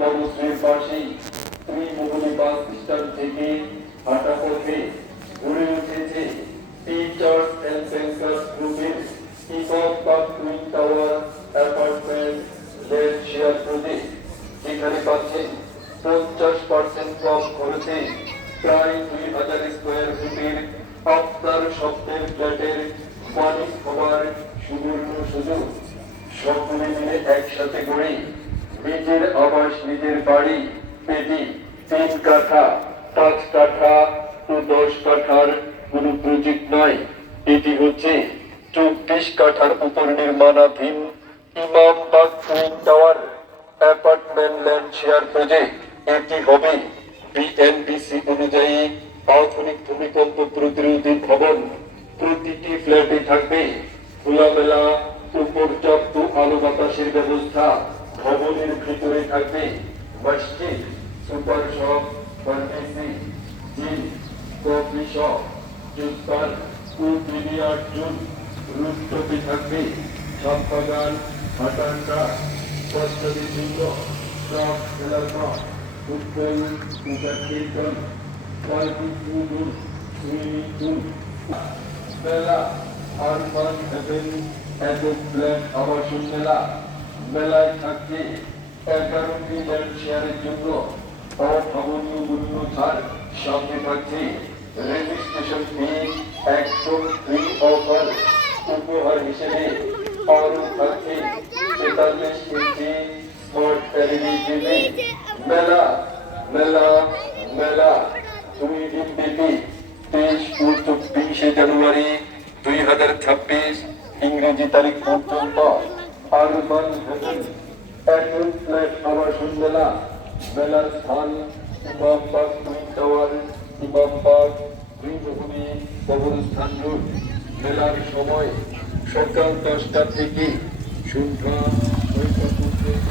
কর্মশ্রীর পাশেই Trimuhoni bus stand থেকে হাঁটা পথে গড়ে উঠেছে টিচার্স এন্ড ব্যাংকার্স গ্রুপের ইমাম park twin tower apartment land share project, যেখানে পাচ্ছেন 50% কম খরচে প্রায় 2000 স্কোয়ার ফুটের আপনার স্বপ্নের ফ্ল্যাটের মালিক হবার সুবর্ণ সুযোগ। সকলে মিলে একসাথে করে নিজের আবাস, নিজের বাড়ি পেতে 3 কাঠা, 5 কাঠা ও 10 কাঠার কোন প্রজেক্ট নয়। এটি হচ্ছে 24 কাঠার উপর নির্মাণাধীন Imam Bagh twin tower apartment land share project. এটি হবে বিএনপিসি অনুযায়ী আধুনিক ভূমিকম্প প্রতিরোধী ভবন। প্রতিটি ফ্ল্যাটে থাকবে খোলামেলা ও পর্যাপ্ত আলো বাতাসের ব্যবস্থা। ভবনের ভিতরে থাকবে মসজিদ, super shop, pharmacy, gym, coffee shop, juice bar ও বিলিয়ার্ড জোন। রুফটপে থাকবে ছাদ বাগান, হাঁটার ট্রাক, বাচ্চাদের জন্য ট্রাক খেলার মাঠ, ফুটবল ও badminton, barbecue zone, swimming pool, মেলা, আরবান হেভেন এবং ফ্ল্যাট আবাসন মেলা। মেলায় থাকছে 11টি ল্যান্ড শেয়ারের জন্য অভাবনীয় মূল্য ছাড়। সাথে থাকছে রেজিস্ট্রেশন ফি একদম ফ্রি অফার। উপহার হিসেবে আরো থাকছে 43 ইঞ্চি স্মার্ট এলইডি টিভি। মেলা মেলা মেলা 2 দিন ব্যাপী 23 ও 24 জানুয়ারি 2026 ইংরেজি তারিখ পর্যন্ত আরবান হেভেন এখন ফ্ল্যাট আবাসন মেলা। মেলার স্থান ইমাম বাগ টুইন টাওয়ার, ইমাম বাগ ত্রিমুহনী কবরস্থান রোড। মেলার সময় সকাল 10টা থেকে সন্ধ্যা 6টা পর্যন্ত।